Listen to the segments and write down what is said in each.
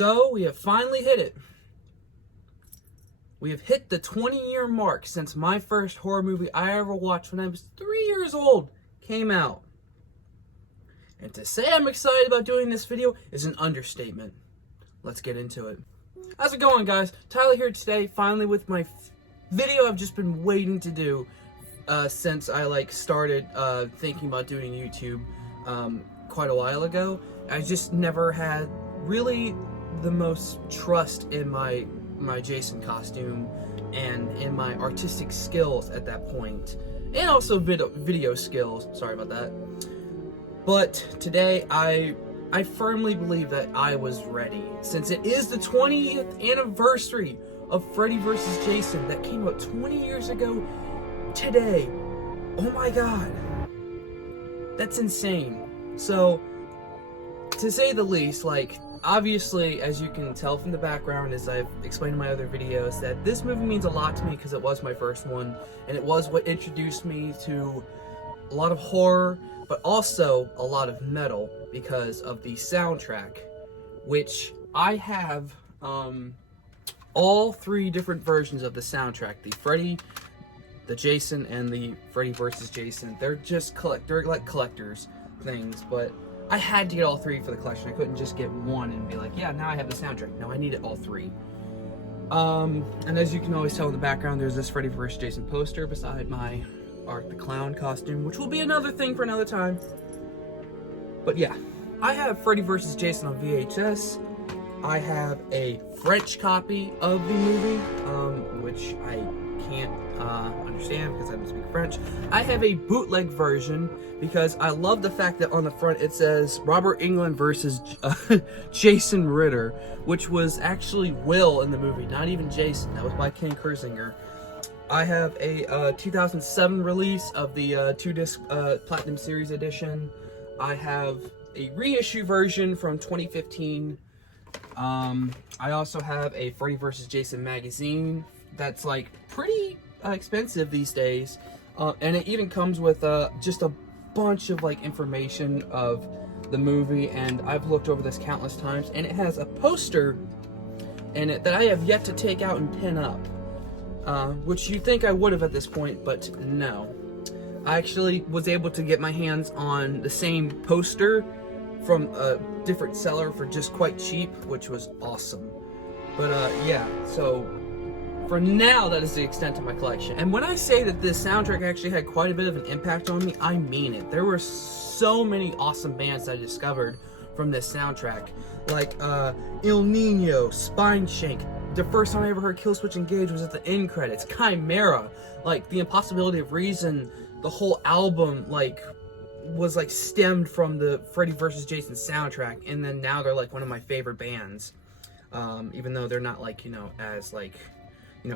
So we have finally hit it. We have hit the 20-year mark since my first horror movie I ever watched when I was 3 years old came out. And to say I'm excited about doing this video is an understatement. Let's get into it. How's it going, guys? Tyler here today, finally with my video I've just been waiting to do since I started thinking about doing YouTube quite a while ago. I just never had really the most trust in my Jason costume and in my artistic skills at that point, and also video skills. Sorry about that. But today I firmly believe that I was ready, since it is the 20th anniversary of Freddy vs. Jason that came out 20 years ago today. Oh my god. That's insane. So, to say the least, obviously, as you can tell from the background, as I've explained in my other videos, that this movie means a lot to me because it was my first one, and it was what introduced me to a lot of horror, but also a lot of metal because of the soundtrack, which I have all three different versions of the soundtrack: the Freddy, the Jason, and the Freddy vs. Jason. They're just they're like collectors things, but I had to get all three for the collection. I couldn't just get one and be like, yeah, now I have the soundtrack. No, I needed all three. And as you can always tell in the background, there's this Freddy vs. Jason poster beside my Art the Clown costume, which will be another thing for another time. But yeah, I have Freddy vs. Jason on VHS. I have a French copy of the movie, which I can't understand because I don't speak French. I have a bootleg version because I love the fact that on the front it says Robert Englund versus Jason Ritter, which was actually Will in the movie, not even Jason. That was by Ken Kersinger. I have a 2007 release of the 2-disc Platinum Series edition. I have a reissue version from 2015. I also have a Freddy vs. Jason magazine that's pretty expensive these days, and it even comes with just a bunch of information of the movie, and I've looked over this countless times, and it has a poster in it that I have yet to take out and pin up, which you'd think I would have at this point, but no. I actually was able to get my hands on the same poster from a different seller for just quite cheap, which was awesome. But yeah, so for now, that is the extent of my collection. And when I say that this soundtrack actually had quite a bit of an impact on me, I mean it. There were so many awesome bands that I discovered from this soundtrack, like Il Nino, Spineshank. The first time I ever heard Killswitch Engage was at the end credits. Chimera, The Impossibility of Reason. The whole album was stemmed from the Freddy vs. Jason soundtrack, and then now they're one of my favorite bands, even though they're not as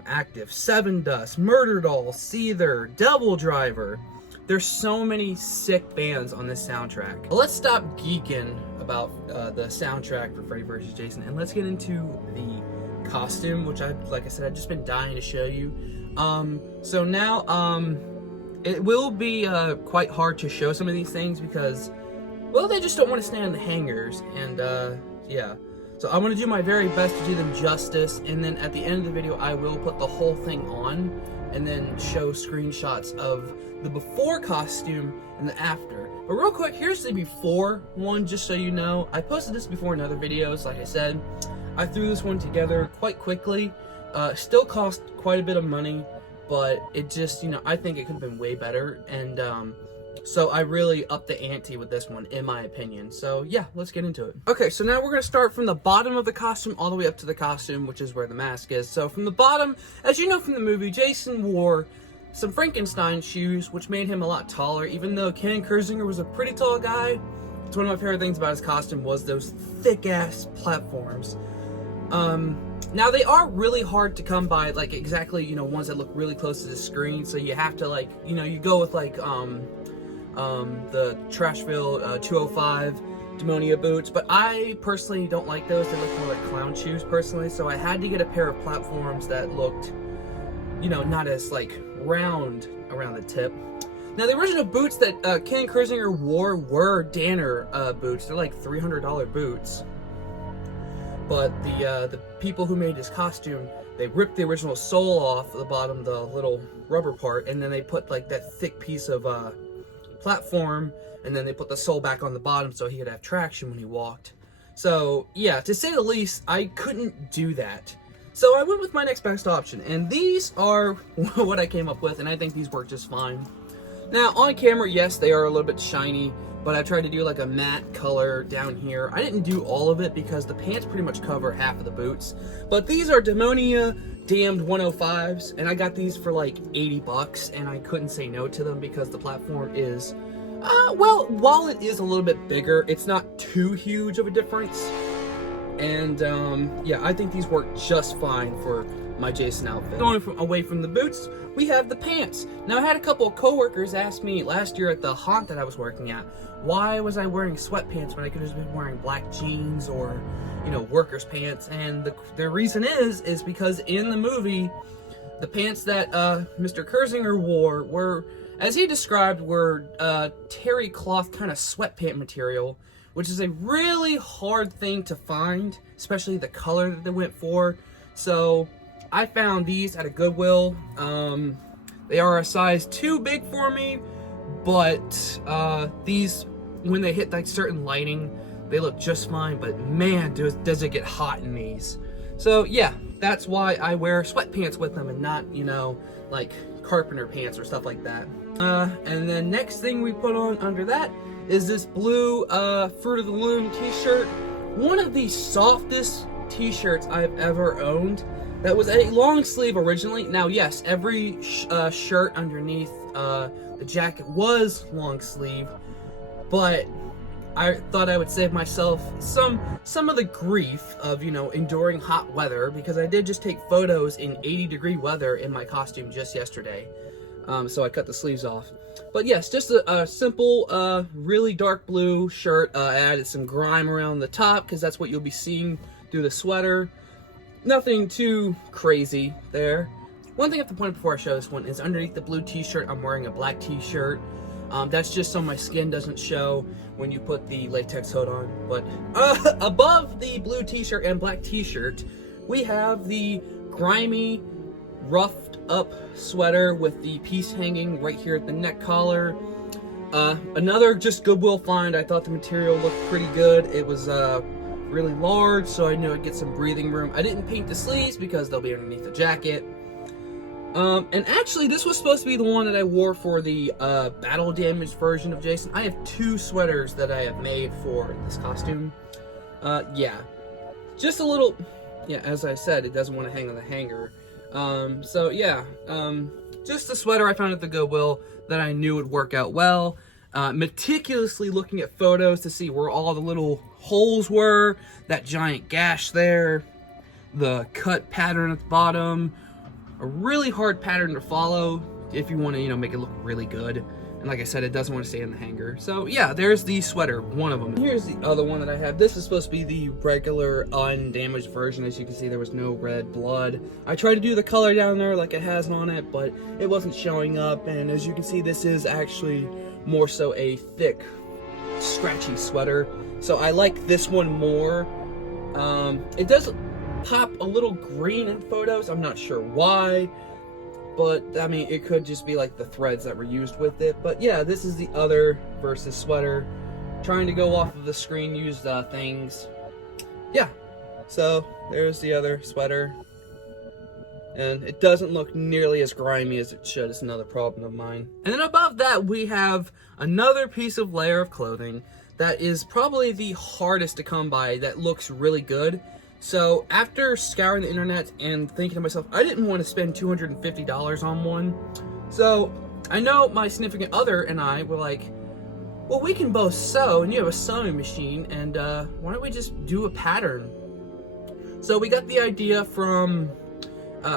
active. Seven Dust, Murder Doll, Seether, Devil Driver. There's so many sick bands on this soundtrack. But let's stop geeking about the soundtrack for Freddy vs. Jason, and let's get into the costume, which like I said, I've just been dying to show you. So now it will be quite hard to show some of these things because, well, they just don't want to stay on the hangers, and yeah. So I'm going to do my very best to do them justice, and then at the end of the video I will put the whole thing on and then show screenshots of the before costume and the after. But real quick, here's the before one, just so you know. I posted this before in other videos, like I said. I threw this one together quite quickly. Still cost quite a bit of money, but it just, I think it could have been way better, and so I really upped the ante with this one, in my opinion. So yeah, let's get into it. Okay, so now we're going to start from the bottom of the costume all the way up to the costume, which is where the mask is. So from the bottom, as you know from the movie, Jason wore some Frankenstein shoes, which made him a lot taller, even though Ken Kersinger was a pretty tall guy. It's one of my favorite things about his costume was those thick-ass platforms. Now they are really hard to come by, exactly, ones that look really close to the screen, so you have to, you go with, the Trashville 205 Demonia boots, but I personally don't like those. They look more like clown shoes, personally, so I had to get a pair of platforms that looked, not as, round around the tip. Now, the original boots that Ken Kersinger wore were Danner boots. They're $300 boots. but the people who made his costume, they ripped the original sole off the bottom, the little rubber part, and then they put like that thick piece of platform, and then they put the sole back on the bottom so he could have traction when he walked. So yeah, to say the least, I couldn't do that. So I went with my next best option, and these are what I came up with, and I think these work just fine. Now, on camera, yes, they are a little bit shiny, but I tried to do like a matte color down here. I didn't do all of it because the pants pretty much cover half of the boots. But these are Demonia Damned 105s, and I got these for like 80 bucks, and I couldn't say no to them because the platform is, well, while it is a little bit bigger, it's not too huge of a difference. And yeah, I think these work just fine for my Jason outfit. Going away from the boots, we have the pants. Now, I had a couple of coworkers ask me last year at the haunt that I was working at, why was I wearing sweatpants when I could have been wearing black jeans or, you know, workers' pants? And the reason is because in the movie, the pants that Mr. Kurzinger wore were, as he described, were terry cloth kind of sweatpant material, which is a really hard thing to find, especially the color that they went for. So I found these at a Goodwill. They are a size too big for me, but these, when they hit like certain lighting, they look just fine, but man, does it get hot in these. So yeah, that's why I wear sweatpants with them and not, you know, like carpenter pants or stuff like that. And then next thing we put on under that is this blue Fruit of the Loom t-shirt. One of the softest t-shirts I've ever owned. That was a long sleeve originally. Now yes, every shirt underneath the jacket was long sleeve, but I thought I would save myself some of the grief of, you know, enduring hot weather, because I did just take photos in 80-degree weather in my costume just yesterday. So I cut the sleeves off. But yes, just a simple, really dark blue shirt. I added some grime around the top because that's what you'll be seeing through the sweater. Nothing too crazy there. One thing I have to point out before I show this one is underneath the blue t-shirt, I'm wearing a black t-shirt. That's just so my skin doesn't show when you put the latex hood on. But above the blue t-shirt and black t-shirt, we have the grimy, roughed up sweater with the piece hanging right here at the neck collar. Another just Goodwill find. I thought the material looked pretty good. It was really large, so I knew I'd get some breathing room. I didn't paint the sleeves because they'll be underneath the jacket. And actually, this was supposed to be the one that I wore for the battle damaged version of Jason. I have two sweaters that I have made for this costume. Yeah, just a little, yeah, as I said, it doesn't want to hang on the hanger. So yeah, just a sweater I found at the Goodwill that I knew would work out well. Meticulously looking at photos to see where all the little holes were, that giant gash there, the cut pattern at the bottom, a really hard pattern to follow if you want to, you know, make it look really good. And like I said, it doesn't want to stay in the hanger. So yeah, there's the sweater, one of them. Here's the other one that I have. This is supposed to be the regular undamaged version. As you can see, there was no red blood. I tried to do the color down there like it has on it, but it wasn't showing up. And as you can see, this is actually more so a thick, scratchy sweater. So I like this one more. It does pop a little green in photos. I'm not sure why, but I mean, it could just be like the threads that were used with it. But yeah, this is the other versus sweater. Trying to go off of the screen used things. Yeah, so there's the other sweater. And it doesn't look nearly as grimy as it should. It's another problem of mine. And then above that, we have another piece of layer of clothing that is probably the hardest to come by, that looks really good. So after scouring the internet and thinking to myself, I didn't want to spend $250 on one. So I know my significant other and I were like, well, we can both sew, and you have a sewing machine, and why don't we just do a pattern? So we got the idea from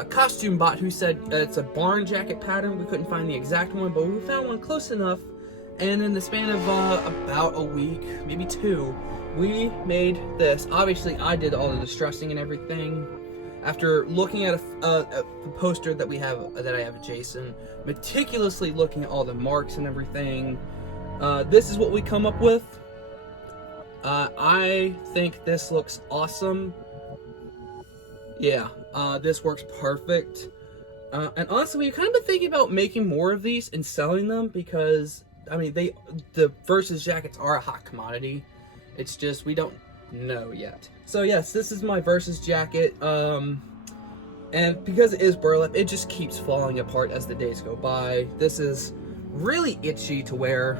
Costume Bot, who said it's a barn jacket pattern. We couldn't find the exact one, but we found one close enough. And in the span of about a week, maybe two, we made this. Obviously, I did all the distressing and everything. After looking at a poster that we have, that I have of Jason, meticulously looking at all the marks and everything, this is what we come up with. I think this looks awesome. Yeah, this works perfect. And honestly, we've kind of been thinking about making more of these and selling them because, I mean, the Versus jackets are a hot commodity. It's just, we don't know yet. So yes, this is my Versus jacket. And because it is burlap, it just keeps falling apart as the days go by. This is really itchy to wear,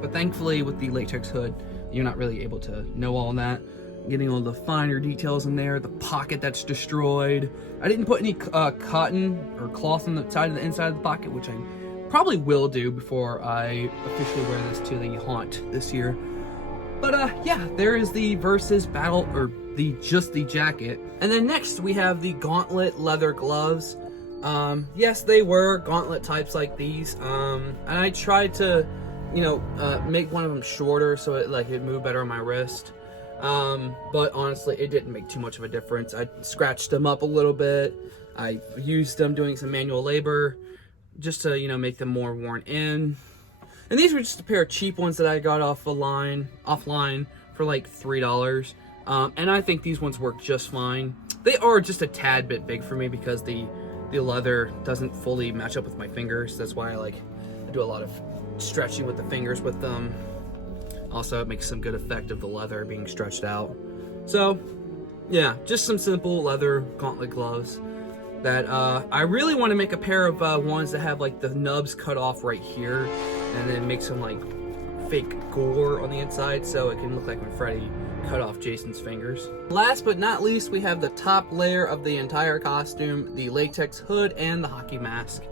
but thankfully with the latex hood, you're not really able to know all that. Getting all the finer details in there, the pocket that's destroyed. I didn't put any cotton or cloth on the side of the inside of the pocket, which I probably will do before I officially wear this to the haunt this year. But yeah, there is the Versus battle, or just the jacket. And then next we have the gauntlet leather gloves. Yes, they were gauntlet types like these. And I tried to, you know, make one of them shorter so it'd move better on my wrist. But honestly, it didn't make too much of a difference. I scratched them up a little bit. I used them doing some manual labor just to, you know, make them more worn in. And these were just a pair of cheap ones that I got offline for like $3. And I think these ones work just fine. They are just a tad bit big for me because the leather doesn't fully match up with my fingers. That's why I do a lot of stretching with the fingers with them. Also, it makes some good effect of the leather being stretched out. So, yeah, just some simple leather gauntlet gloves that I really want to make a pair of ones that have like the nubs cut off right here and then make some like fake gore on the inside so it can look like when Freddy cut off Jason's fingers. Last but not least, we have the top layer of the entire costume, the latex hood and the hockey mask.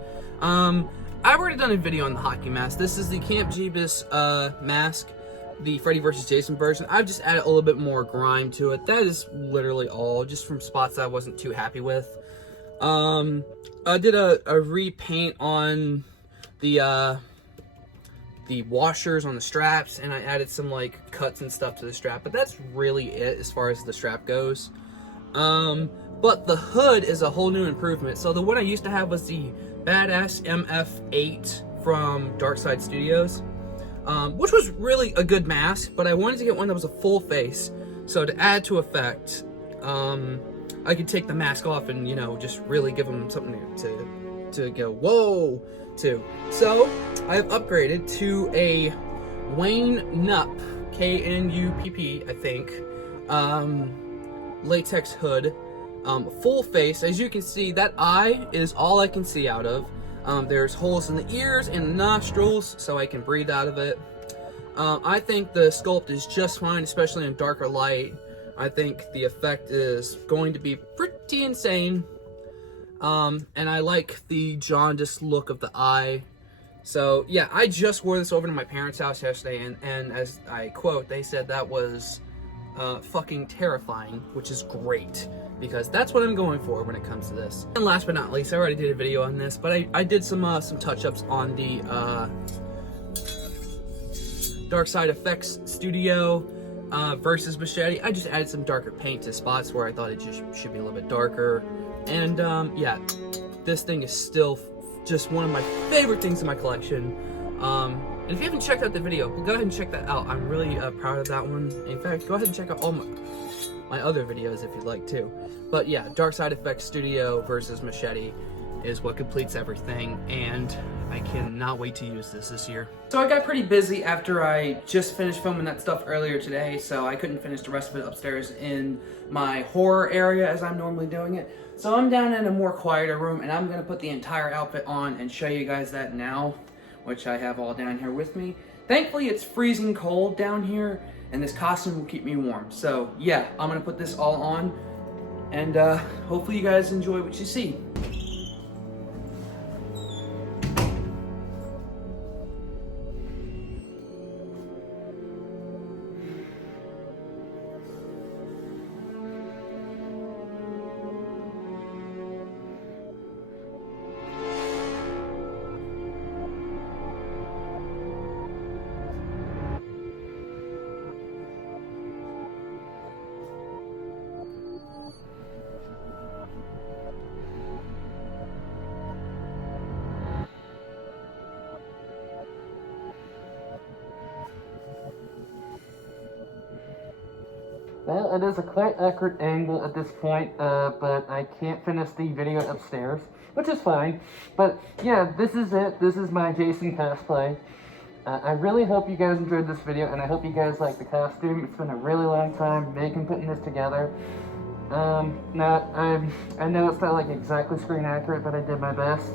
I've already done a video on the hockey mask. This is the Camp Jeebus mask, the Freddy vs. Jason version. I've just added a little bit more grime to it. That is literally all, just from spots that I wasn't too happy with. I did a repaint on the washers on the straps, and I added some like cuts and stuff to the strap, but that's really it as far as the strap goes. But the hood is a whole new improvement. So the one I used to have was the Badass MF8 from Darkside Studios, which was really a good mask, but I wanted to get one that was a full face. So to add to effect, I could take the mask off and, you know, just really give them something to go, whoa, to. So I have upgraded to a Wayne Knupp, K-N-U-P-P, I think, latex hood, full face. As you can see, that eye is all I can see out of. There's holes in the ears and the nostrils, so I can breathe out of it. I think the sculpt is just fine, especially in darker light. I think the effect is going to be pretty insane. And I like the jaundiced look of the eye. So yeah, I just wore this over to my parents' house yesterday, and as I quote, they said that was fucking terrifying, which is great, because that's what I'm going for when it comes to this. And last but not least, I already did a video on this, but I did some touch-ups on the Darkside Effects Studio versus Machete. I just added some darker paint to spots where I thought it just should be a little bit darker. And yeah, this thing is still just one of my favorite things in my collection. And if you haven't checked out the video, go ahead and check that out. I'm really proud of that one. In fact, go ahead and check out all my other videos if you'd like to. But yeah, Darkside Effects Studio versus Machete is what completes everything, and I cannot wait to use this year. So I got pretty busy after I just finished filming that stuff earlier today, so I couldn't finish the rest of it upstairs in my horror area as I'm normally doing it. So I'm down in a more quieter room, and I'm gonna put the entire outfit on and show you guys that now, which I have all down here with me. Thankfully, it's freezing cold down here, and this costume will keep me warm. So yeah, I'm gonna put this all on, and hopefully you guys enjoy what you see. Well, it is a quite awkward angle at this point, but I can't finish the video upstairs, which is fine. But yeah, this is it. This is my Jason cosplay. I really hope you guys enjoyed this video, and I hope you guys like the costume. It's been a really long time putting this together. I know it's not like exactly screen accurate, but I did my best.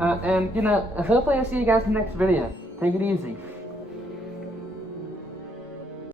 And you know, hopefully I'll see you guys in the next video. Take it easy.